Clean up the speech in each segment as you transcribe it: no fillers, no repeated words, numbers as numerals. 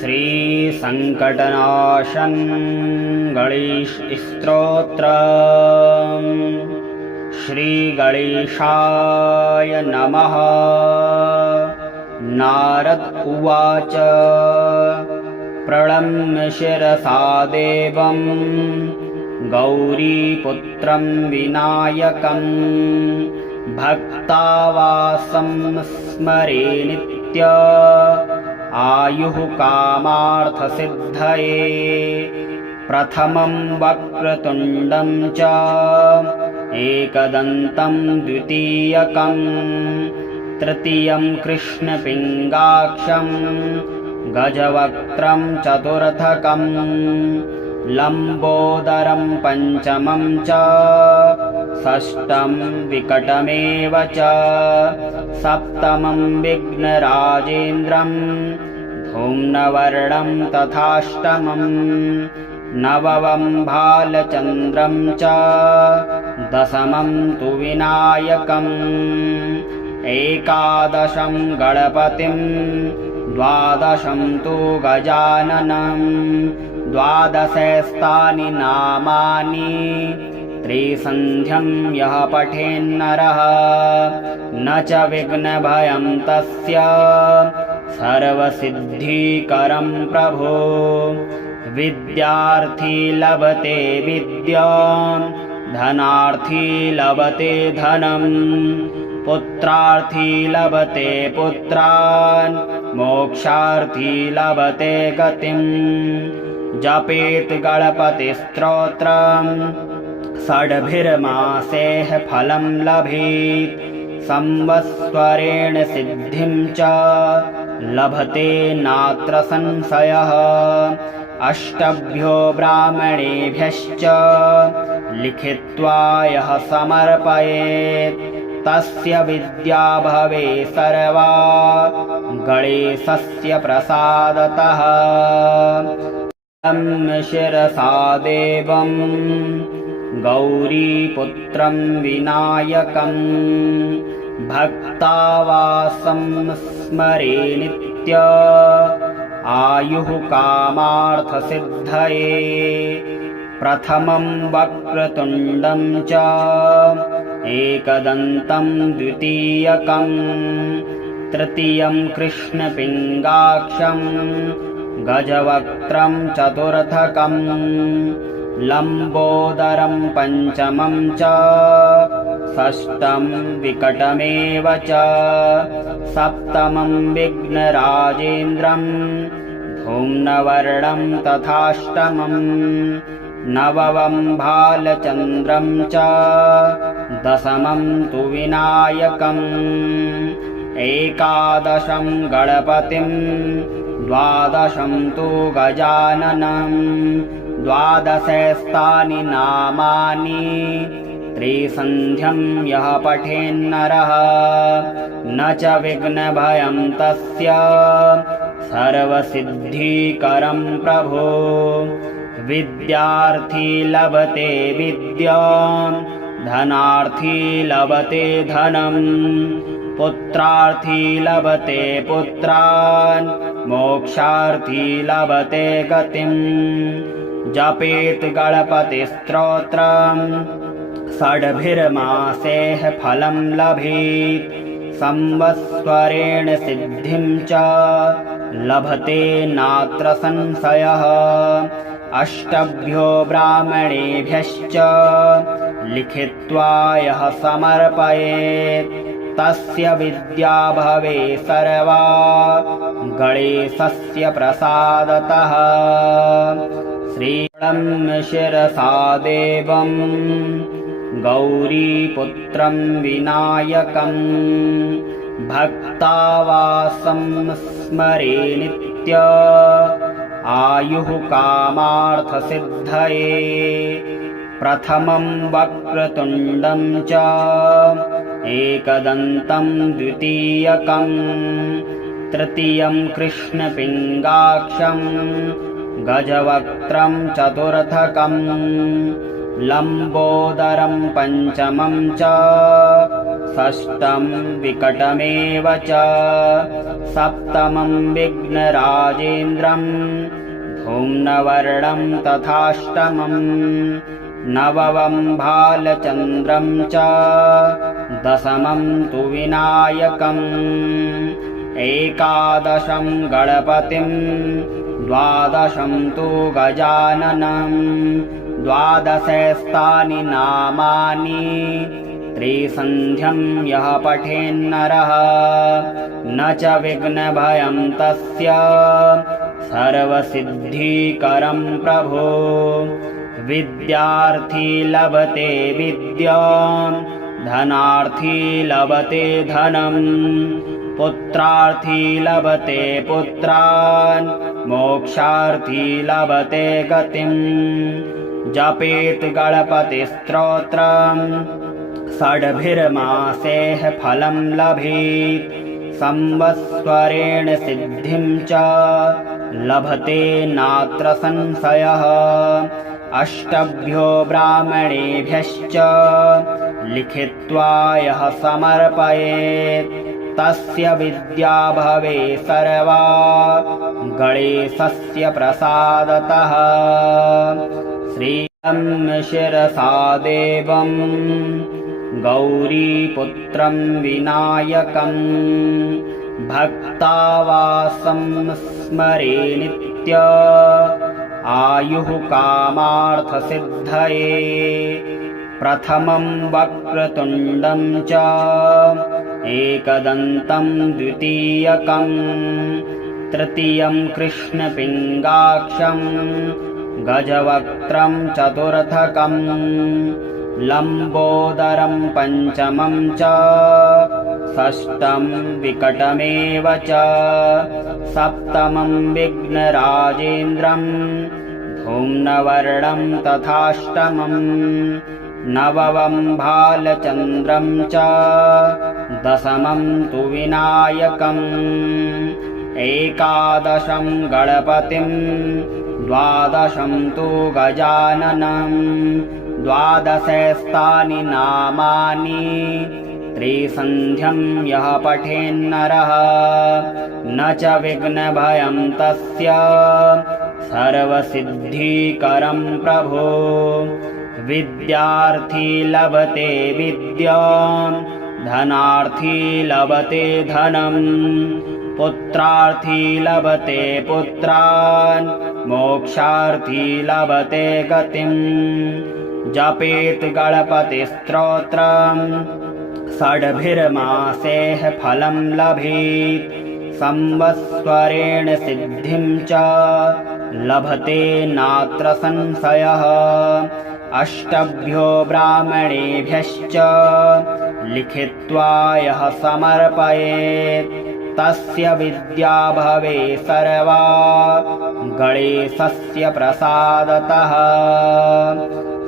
श्रीसङ्कटनाशं गणेशस्तोत्रम्। श्रीगणेशाय नमः। नारद उवाच प्रणम्य शिरसा देवं गौरीपुत्रं विनायकं भक्तावासं स्मरे नित्य आयुः कामार्थसिद्धये। प्रथमं वक्रतुण्डं च एकदन्तं द्वितीयकं तृतीयं कृष्णपिङ्गाक्षं गजवक्त्रं चतुर्थकं लम्बोदरं पञ्चमं च षष्ठं विकटमेव च सप्तमं विघ्नराजेन्द्रं धूम्रवर्णं तथाष्टमं नवमं भालचन्द्रं च दशमं तु विनायकम् एकादशं गणपतिं द्वादशं तु गजाननं द्वादशस्तानि नामानि त्रिसन्ध्यं यः पठेन्नरः न च विघ्नभयं तस्य सर्वसिद्धिकरं प्रभो। विद्यार्थी लभते विद्यां धनार्थी लभते धनं पुत्रार्थी लभते पुत्रान् मोक्षार्थी लभते गतिं। जपेत् गणपतिस्तोत्रं षड्भिर्मासेः फलं लभेत् संवत्सरेण सिद्धिं च लभते नात्र संशयः। अष्टभ्यो ब्राह्मणेभ्यश्च लिखित्वा यः समर्पयेत् तस्य विद्या भवेत् सर्वा गणेशस्य प्रसादतः। शिरसा देवं गौरीपुत्रं विनायकं भक्तावासं स्मरे नित्य आयुः कामार्थसिद्धये। प्रथमं वक्रतुण्डं च एकदन्तं द्वितीयकं तृतीयं कृष्णपिङ्गाक्षं गजवक्त्रं चतुर्थकं लम्बोदरं पञ्चमं च षष्ठं विकटमेव च सप्तमं विघ्नराजेन्द्रं धूम्रवर्णं तथाष्टमं नवमं भालचन्द्रं च दशमं तु विनायकम् एकादशं गणपतिं द्वादशं तु गजाननं द्वादशस्तानि नामानि त्रिसन्ध्यं यः पठेन्नरः न च विघ्नभयं तस्य सर्वसिद्धिकरं प्रभो। विद्यार्थी लभते विद्यां धनार्थी लभते धनं पुत्रार्थी लभते पुत्रान् मोक्षार्थी लभते गतिं। जपेत् गणपतिस्तोत्रं षड्भिर्मासेः फलं लभेत् संवत्सरेण सिद्धिं च लभते नात्र संशयः। अष्टभ्यो ब्राह्मणेभ्यश्च लिखित्वा यः समर्पयेत् तस्य विद्या भवेत् सर्वा गणेशस्य प्रसादतः। श्रीप्रणम्य शिरसा देवं गौरीपुत्रं विनायकं भक्तावासं स्मरे नित्य आयुः कामार्थसिद्धये। प्रथमं वक्रतुण्डं च एकदन्तं द्वितीयकं तृतीयं कृष्णपिङ्गाक्षं गजवक्त्रं चतुर्थकं लम्बोदरं पञ्चमं च षष्ठं विकटमेव च सप्तमं विघ्नराजेन्द्रं धूम्नवर्णं तथाष्टमं नवमं भालचन्द्रं च दशमं तु विनायकम् एकादशं गणपतिं द्वादशं तु गजाननं द्वादशैस्तानि नामानि त्रिसन्ध्यं यः पठेन्नरः न च विघ्नभयं तस्य सर्वसिद्धिकरं प्रभो विद्यार्थी लभते विद्यां धनार्थी लभते धनं पुत्रार्थी लभते पुत्रान् मोक्षार्थी लभते गतिम् जपेत् गणपतिस्तोत्रं षड्भिर्मासेः फलं लभेत् संवत्सरेण सिद्धिं च लभते नात्र संशयः अष्टभ्यो ब्राह्मणेभ्यश्च लिखित्वा यः समर्पयेत् तस्य विद्या भवे सर्वा गणेशस्य प्रसादतः श्रीं शिरसा देवं गौरीपुत्रं विनायकं भक्तावासं स्मरे नित्य आयुः कामार्थसिद्धये प्रथमं वक्रतुण्डं च एकदन्तं द्वितीयकं तृतीयं कृष्णपिङ्गाक्षं गजवक्त्रं चतुर्थकं लम्बोदरं पञ्चमं च षष्ठं विकटमेव च सप्तमं विघ्नराजेन्द्रं धूम्नवर्णं तथाष्टमं नवमं भालचन्द्रं च दशमं तु विनायकम् एकादशं गणपतिं द्वादशं तु गजाननं द्वादशैस्तानि नामानि त्रिसन्ध्यं यः पठेन्नरः न च विघ्नभयं तस्य सर्वसिद्धिकरं प्रभो विद्यार्थी लभते विद्यां धनार्थी लभते धनं पुत्रार्थी लभते पुत्रान् मोक्षार्थी लभते गतिम् जपेत् गणपतिस्तोत्रं षड्भिर्मासेः फलं लभेत् संवत्सरेण सिद्धिं च लभते नात्र संशयः अष्टभ्यो ब्राह्मणेभ्यश्च लिखित्वा यः समर्पयेत् तस्य विद्या भवे सर्वा गणेशस्य प्रसादतः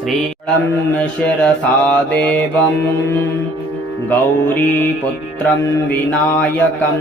श्रीं शिरसा देवं गौरीपुत्रं विनायकं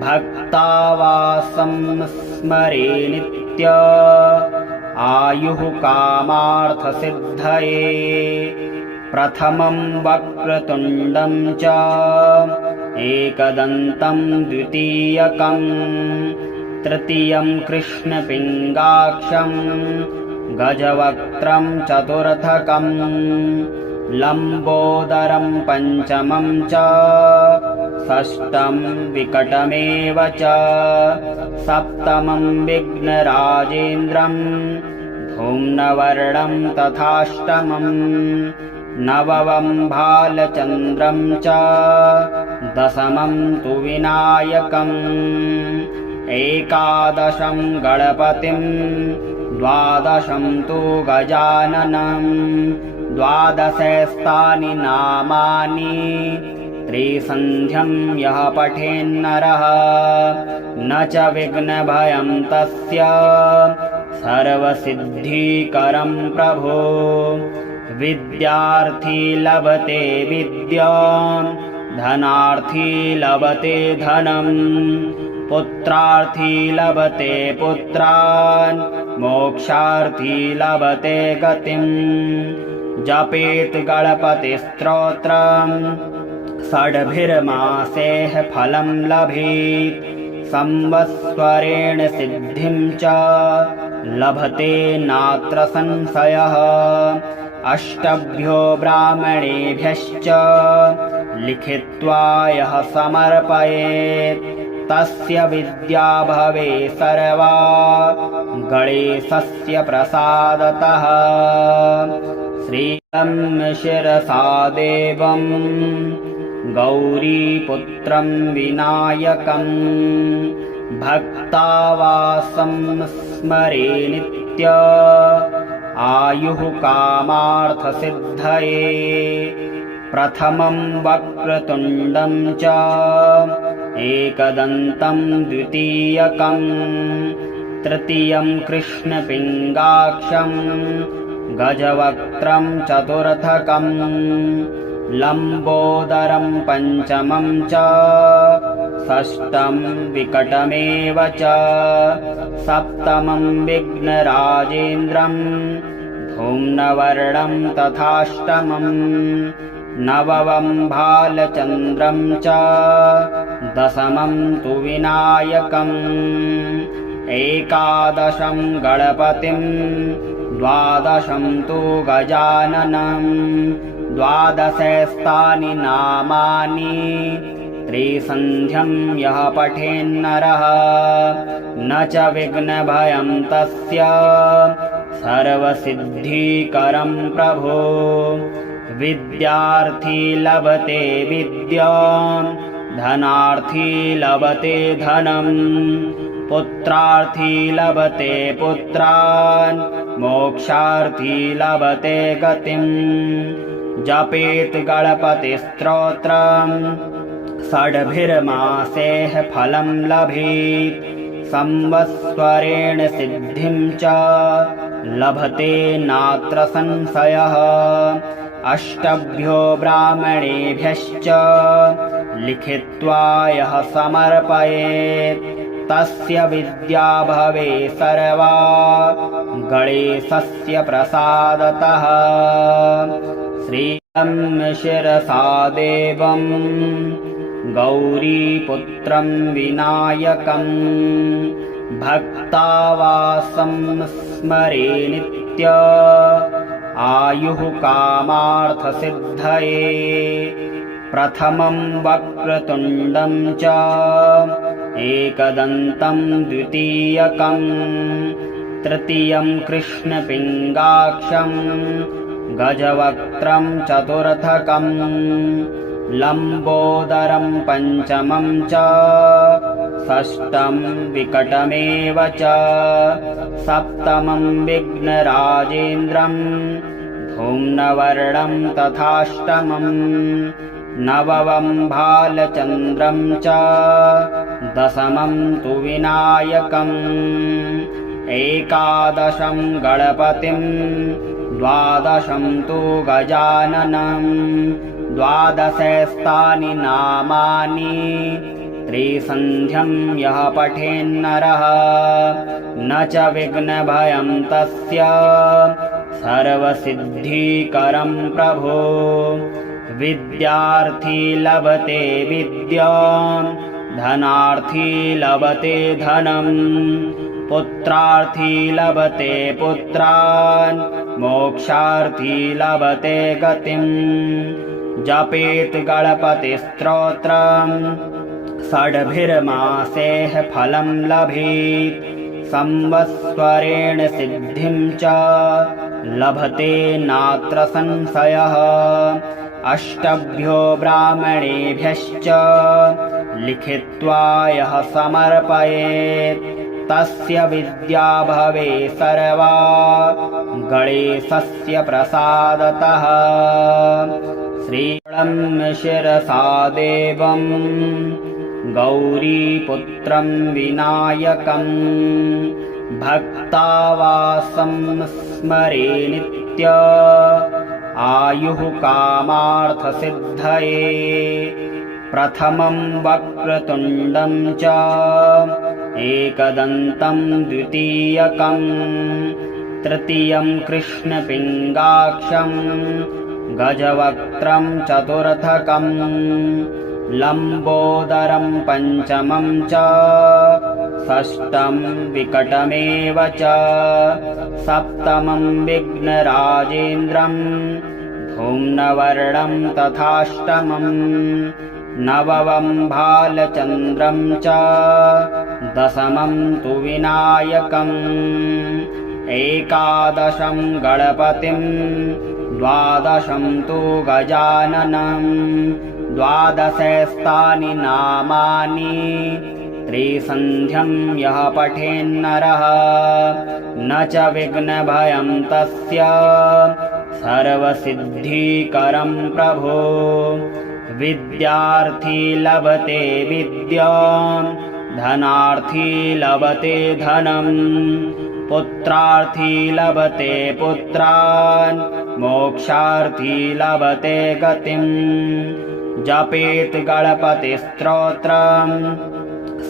भक्तावासं स्मरे नित्य आयुः कामार्थसिद्धये प्रथमं वक्रतुण्डं च एकदन्तं द्वितीयकं तृतीयं कृष्णपिङ्गाक्षं गजवक्त्रं चतुर्थकं लम्बोदरं पञ्चमं च षष्ठं विकटमेव च सप्तमं विघ्नराजेन्द्रं धूम्नवर्णं तथाष्टमं नवमं भालचन्द्रं च दशमं तु विनायकम् एकादशं गणपतिं द्वादशं तु गजाननं द्वादशैस्तानि नामानि त्रिसन्ध्यं यः पठेन्नरः न च विघ्नभयं तस्य सर्वसिद्धिकरं प्रभो विद्यार्थी लभते विद्यां धनार्थी लभते धनं पुत्रार्थी लभते पुत्रान् मोक्षार्थी लभते गतिम् जपेत् गणपतिस्तोत्रं षड्भिर्मासेः फलं लभेत् संवत्सरेण सिद्धिं च लभते नात्र संशयः अष्टभ्यो ब्राह्मणेभ्यश्च लिखित्वा यः समर्पयेत् तस्य विद्या भवे सर्वा गणेशस्य प्रसादतः श्रीलं शिरसा देवं गौरीपुत्रं विनायकं भक्तावासं स्मरे नित्य आयुः कामार्थसिद्धये प्रथमं वक्रतुण्डं च एकदन्तं द्वितीयकं तृतीयं कृष्णपिङ्गाक्षं गजवक्त्रं चतुर्थकं लम्बोदरं पञ्चमं च षष्ठं विकटमेव च सप्तमं विघ्नराजेन्द्रं धूम्रवर्णं तथाष्टमं नवमं भालचन्द्रं च दशमं तु विनायकम् एकादशं गणपतिं द्वादशं तु गजाननं द्वादशस्तानि नामानि त्रिसन्ध्यं यः पठेन्नरः न च विघ्नभयं तस्य सर्वसिद्धिकरं प्रभो विद्यार्थी लभते विद्यां धनार्थी लभते धनं पुत्रार्थी लभते पुत्रान् मोक्षार्थी लभते गतिम् जपेत् गणपतिस्तोत्रं षड्भिर्मासेः फलं लभेत् संवत्सरेण सिद्धिं च लभते नात्र संशयः अष्टभ्यो ब्राह्मणेभ्यश्च लिखित्वा यः समर्पयेत् तस्य विद्या भवे सर्वा गणेशस्य प्रसादतः श्रीलं शिरसा देवं गौरीपुत्रं विनायकं भक्तावासं स्मरे नित्य आयुः कामार्थसिद्धये प्रथमं वक्रतुण्डं च एकदन्तं द्वितीयकं तृतीयं कृष्णपिङ्गाक्षं गजवक्त्रं चतुर्थकं लम्बोदरं पञ्चमं च षष्ठं विकटमेव च सप्तमं विघ्नराजेन्द्रं धूम्रवर्णं तथाष्टमं नवमं भालचन्द्रं च दशमं तु विनायकम् एकादशं गणपतिं द्वादशं तु गजाननं द्वादशस्तानि नामानि त्रिसन्ध्यं यः पठेन्नरः न च विघ्नभयं तस्य सर्वसिद्धिकरं प्रभो विद्यार्थी लभते विद्यां धनार्थी लभते धनं पुत्रार्थी लभते पुत्रान् मोक्षार्थी लभते गतिम् जपेत् गणपतिस्तोत्रं षड्भिर्मासेः फलं लभेत् संवत्सरेण सिद्धिं च लभते नात्र संशयः अष्टभ्यो ब्राह्मणेभ्यश्च लिखित्वा यः समर्पयेत् तस्य विद्या भवे सर्वा गणेशस्य प्रसादतः श्रीलं शिरसा देवं गौरीपुत्रं विनायकं भक्तावासं स्मरे नित्य आयुः कामार्थसिद्धये प्रथमं वक्रतुण्डं च एकदन्तं द्वितीयकं तृतीयं कृष्णपिङ्गाक्षं गजवक्त्रं चतुर्थकम् लम्बोदरं पञ्चमं च षष्ठं विकटमेव च सप्तमं विघ्नराजेन्द्रं धूम्रवर्णं तथाष्टमं नवमं भालचन्द्रं च दशमं तु विनायकम् एकादशं गणपतिं द्वादशं तु गजाननं द्वादशैस्तानि नामानि त्रिसन्ध्यं यः पठेन्नरः न च विघ्नभयं तस्य सर्वसिद्धिकरं प्रभो विद्यार्थी लभते विद्यां धनार्थी लभते धनं पुत्रार्थी लभते पुत्रान् मोक्षार्थी लभते गतिम् जपेत् गणपतिस्तोत्रम्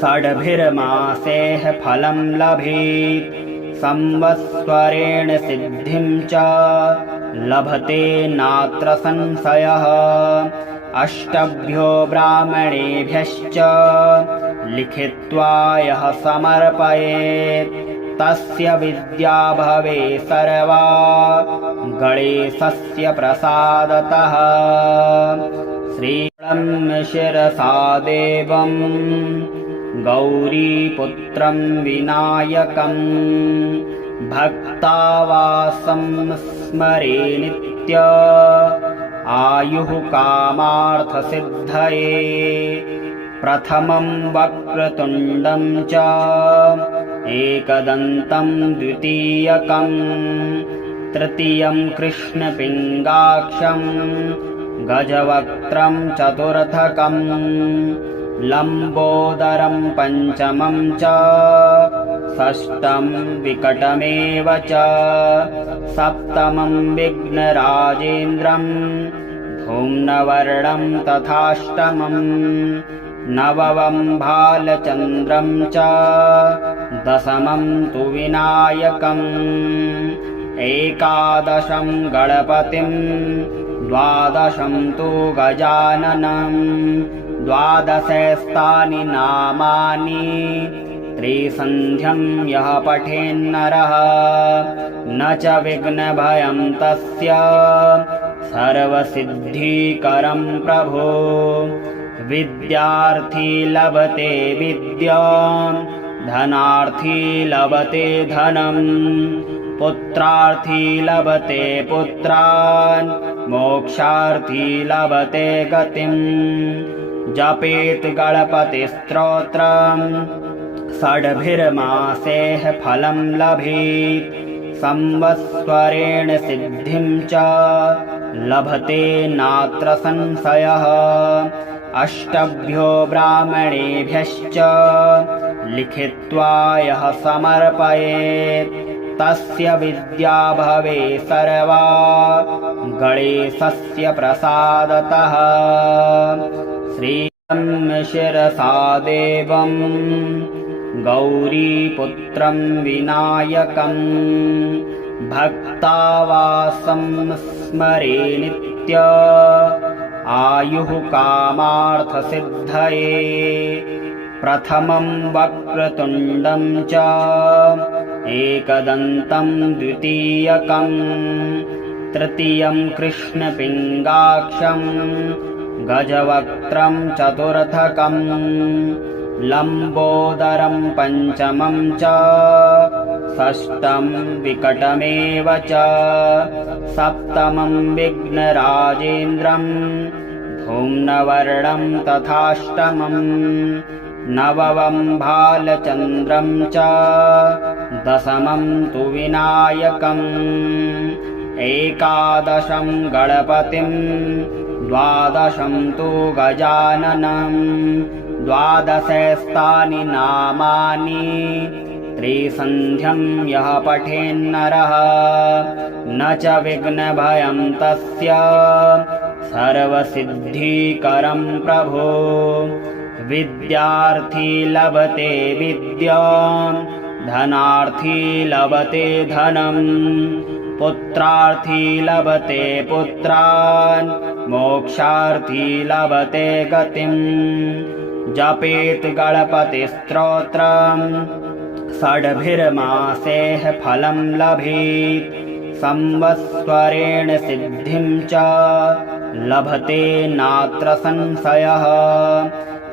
षड्भिर्मासेः फलं लभेत् संवत्सरेण सिद्धिं च लभते नात्र संशयः अष्टभ्यो ब्राह्मणेभ्यश्च लिखित्वा यः समर्पयेत् तस्य विद्या भवे सर्वा गणेशस्य प्रसादतः श्रीलं शिरसा देवं गौरीपुत्रं विनायकं भक्तावासं स्मरे नित्य आयुः कामार्थसिद्धये प्रथमं वक्रतुण्डं च एकदन्तं द्वितीयकं तृतीयं कृष्णपिङ्गाक्षं गजवक्त्रं चतुर्थकं लम्बोदरं पञ्चमं च षष्ठं विकटमेव च सप्तमं विघ्नराजेन्द्रं धूम्रवर्णं तथाष्टमं नवमं भालचन्द्रं च दशमं तु विनायकम् एकादशं गणपतिं द्वादशं तु गजाननं द्वादशैस्तानि नामानि त्रिसन्ध्यं यः पठेन्नरः न च विघ्नभयं तस्य सर्वसिद्धिकरं प्रभो विद्यार्थी लभते विद्यां धनार्थी लभते धनं पुत्रार्थी लभते पुत्रान् मोक्षार्थी लभते गतिम् जपेत् गणपतिस्तोत्रम् षड्भिर्मासेः फलं लभेत् संवत्सरेण सिद्धिं च लभते नात्र संशयः अष्टभ्यो ब्राह्मणेभ्यश्च लिखित्वा यः समर्पयेत् तस्य विद्या भवे सर्वा गणेशस्य प्रसादतः श्रीलं शिरसा देवं गौरीपुत्रं विनायकं भक्तावासं स्मरे नित्य आयुः कामार्थसिद्धये प्रथमं वक्रतुण्डं च एकदन्तं द्वितीयकं तृतीयं कृष्णपिङ्गाक्षं गजवक्त्रं चतुर्थकं लम्बोदरं पञ्चमं च षष्ठं विकटमेव च सप्तमं विघ्नराजेन्द्रं धूम्रवर्णं तथाष्टमं नवमं भालचन्द्रं च दशमं तु विनायकम् एकादशं गणपतिं द्वादशं तु गजाननं द्वादशैस्तानि नामानि त्रिसन्ध्यं यः पठेन्नरः न च विघ्नभयं तस्य सर्वसिद्धिकरं प्रभो विद्यार्थी लभते विद्यां धनार्थी लभते धनं पुत्रार्थी लभते पुत्रान् मोक्षार्थी लभते गतिम् जपेत् गणपतिस्तोत्रम् षड्भिर्मासेः फलं लभेत् संवत्सरेण सिद्धिं च लभते नात्र संशयः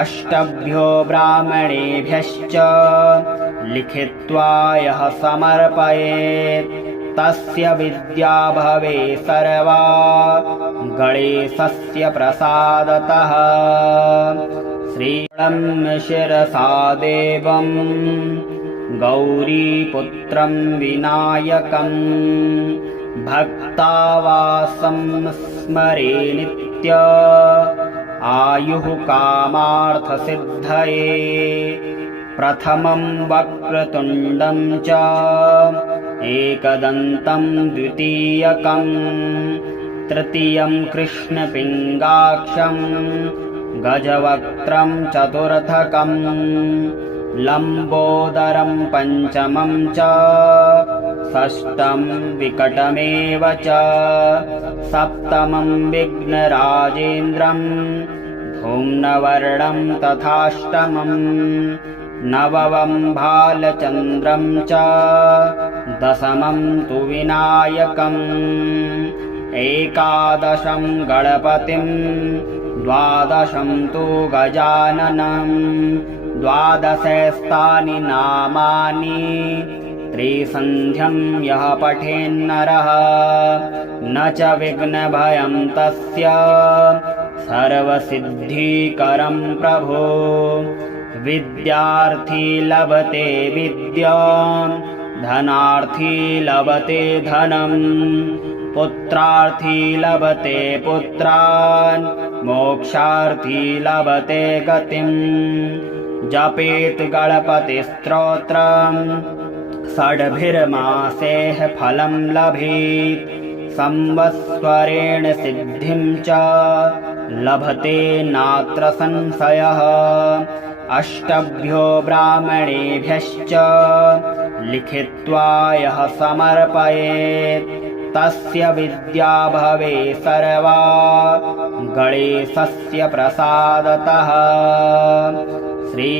अष्टभ्यो ब्राह्मणेभ्यश्च लिखित्वा यः समर्पयेत् तस्य विद्या भवे सर्वा गणेशस्य प्रसादतः श्रीलं शिरसा देवं गौरीपुत्रं विनायकं भक्तावासं स्मरे नित्य आयुः कामार्थसिद्धये प्रथमं वक्रतुण्डं च एकदन्तं द्वितीयकं तृतीयं कृष्णपिङ्गाक्षं गजवक्त्रं चतुर्थकं लम्बोदरं पञ्चमं च षष्ठं विकटमेव च सप्तमं विघ्नराजेन्द्रं धूम्रवर्णं तथाष्टमं नवमं भालचन्द्रं च दशमं तु विनायकम् एकादशं गणपतिं द्वादशं तु गजाननं द्वादशस्तानि नामानि त्रिसन्ध्यं यः पठेन्नरः न च विघ्नभयं तस्य सर्वसिद्धिकरं प्रभो विद्यार्थी लभते विद्यां धनार्थी लभते धनं पुत्रार्थी लभते पुत्रान् मोक्षार्थी लभते गतिम् जपेत् गणपतिस्तोत्रम् षड्भिर्मासेः फलं लभेत् संवत्सरेण सिद्धिं च लभते नात्र संशयः अष्टभ्यो ब्राह्मणेभ्यश्च लिखित्वा यः समर्पयेत् तस्य विद्या भवे सर्वा गणेशस्य प्रसादतः श्री